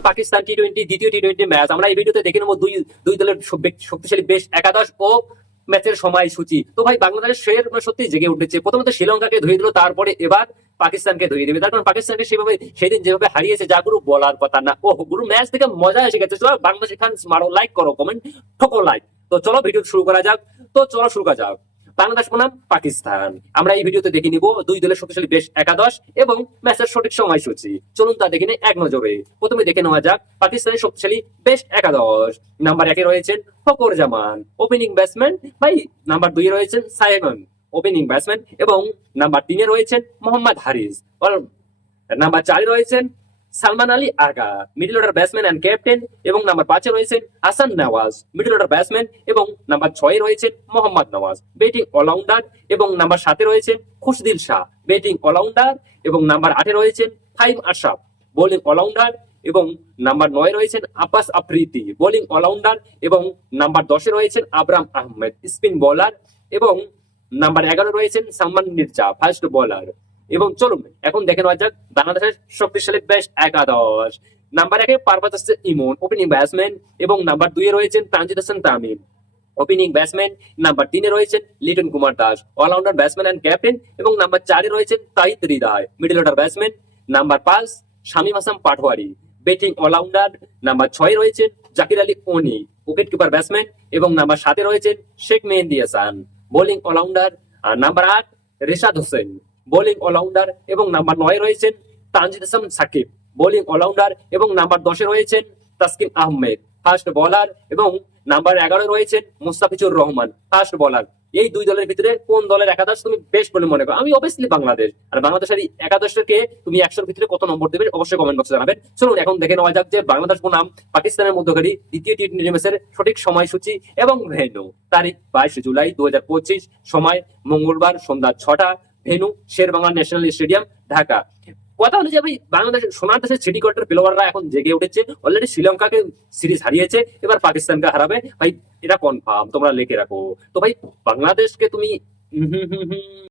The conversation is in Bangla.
বাংলাদেশ পাকিস্তান টি-20 দ্বিতীয় টি-20 ম্যাচ আমরা এই ভিডিওতে দেখে নেবো দুই দুই দলের শক্তিশালী বেশ একাদশ ও ম্যাচের সময়সূচি। তো ভাই বাংলাদেশের সত্যি জেগে উঠেছে, প্রথমত শ্রীলঙ্কাকে ধুয়ে দিল, তারপরে এবার পাকিস্তানকে ধুয়ে দেবে। তার কারণ পাকিস্তানকে সেভাবে সেদিন যেভাবে হারিয়েছে যা গুরু বলার কথা না। ও গুরু ম্যাচ থেকে মজা এসে গেছে। চলো বাংলাদেশ ফ্যান্স মারো, লাইক করো, কমেন্ট ঠোকো লাইক। তো চলো ভিডিও শুরু করা যাক। বাংলাদেশ বনাম পাকিস্তান আমরা এই ভিডিওতে দেখে নিব দুই দলের শক্তিশালী বেশ একাদশ এবং ম্যাচের সঠিক সময়সূচি। চলুন তা দেখে নিই এক নজরে। প্রথমে দেখে নেওয়া যাক পাকিস্তানের শক্তিশালী বেশ একাদশ। নাম্বার 1 রয়েছেন ফখর জামান, ওপেনিং ব্যাটসম্যান। ভাই নাম্বার 2 রয়েছেন সাইমন, ওপেনিং ব্যাটসম্যান, এবং নাম্বার 3 রয়েছেন মোহাম্মদ হারিস। নাম্বার 4 রয়েছেন Salman Ali Agha, middle order batsman and captain, এবং নাম্বার 5 রয়েছেন Hasan Nawaz, middle order batsman, এবং নাম্বার 6 রয়েছেন মোহাম্মদ নওয়াজ, ব্যাটিং অলরাউন্ডার, এবং নাম্বার 7 রয়েছেন খুশদিল শাহ, ব্যাটিং অলরাউন্ডার, এবং নাম্বার 8 রয়েছেন ফাহিম আশরাফ, বোলিং অলরাউন্ডার, এবং নাম্বার 9 রয়েছেন আব্বাস আফ্রিদি, বোলিং অলরাউন্ডার, এবং নাম্বার 10 রয়েছেন আবরাম আহমেদ, স্পিন বোলার, এবং নাম্বার 11 রয়েছেন সালমান মির্জা, ফাস্ট বোলার। এবং চলুন এখন দেখে নেওয়া যাক বাংলাদেশের শক্তিশালী বেশ একাদশ। Number 1 Parvez Hossain Emon, opening batsman, এবং নাম্বার 2 রয়েছেন Tanzid Hasan Tamim, opening batsman. Number 3 রয়েছেন Litton Kumar Das, allrounder batsman and captain, এবং নাম্বার 4 রয়েছেন Towhid Hridoy, middle order batsman. Number 5 Shamim Hasan Patwari, batting allrounder. Number 6 রয়েছেন Jaker Ali Oni, wicket keeper batsman, এবং নাম্বার 7 রয়েছেন শেখ মেহেদী হাসান, বোলিং অলরাউন্ডার। আর number 8 Rishad Hossain, bowling allrounder, এবং নাম্বার 9 রয়েছেন তানজিদ হাসান সাকিব, বোলিং অলরাউন্ডার, এবং নাম্বার 10 রয়েছেন তাসকিন আহমেদ, ফাস্ট বোলার, এবং নাম্বার 11 রয়েছেন মুস্তাফিজুর রহমান, ফাস্ট বোলার। এই দুই দলের ভিতরে কোন দলের একাদশ তুমি বেস্ট বলে মনে করো? আমি অবভিয়াসলি বাংলাদেশ। আর বাংলাদেশের এই একাদশকে তুমি 100-র ভিতরে কত নম্বর দেবে অবশ্যই কমেন্ট বক্সে জানাবেন। চলুন এখন দেখে নেওয়া যাক যে বাংলাদেশ বনাম পাকিস্তানের মধ্যকারী দ্বিতীয় টি-20 ম্যাচের সঠিক সময়সূচি এবং ভেন্যু। তারিখ 22 জুলাই 2025, সময় মঙ্গলবার সন্ধ্যা 6টা, venue Sherebangla national stadium, Dhaka. কথা হলো যে ভাই বাংলাদেশের সোনার দেশের সিটি কোয়ার্টার প্লেয়াররা এখন জেগে উঠেছে, অলরেডি শ্রীলঙ্কাকে সিরিজ হারিয়েছে, এবার পাকিস্তানকে হারাবে। ভাই এটা কনফার্ম, তোমরা লিখে রাখো। তো ভাই বাংলাদেশকে তুমি